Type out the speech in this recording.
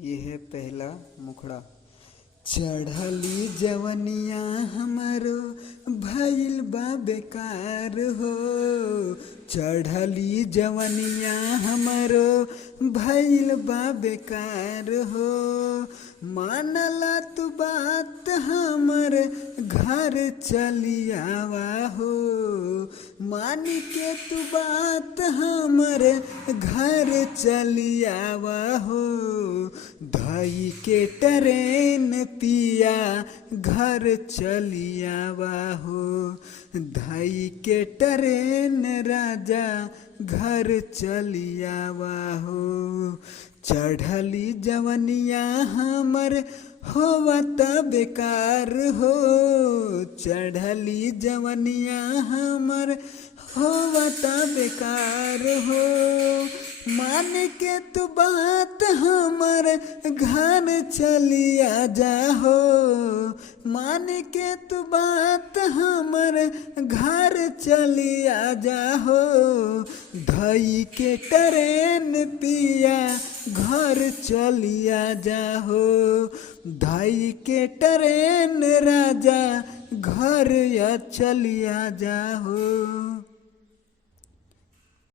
ये है पहला मुखड़ा। चढ़ली जवनिया हमारो भइल बा बेकार हो, चढ़ली जवनिया हमारो भइल बा बेकार हो। मानला तू बात हमर घर चली आवा हो, मान के तू बात हमर घर चली आवा हो। धई के ट्रेन पिया घर चली आवा हो, धई के ट्रेन राजा घर चली आवा हो। चढ़ली जवनिया हमर होवत बेकार हो, चढ़ली जवनिया हमर होवत बेकार हो। मान के तू बात हमर घर चली आजा हो, मान के तू बात हमर घर चली आजा हो। धई के ट्रेन पिया घर चली आजा हो, धई के ट्रेन राजा घर चली आजा हो।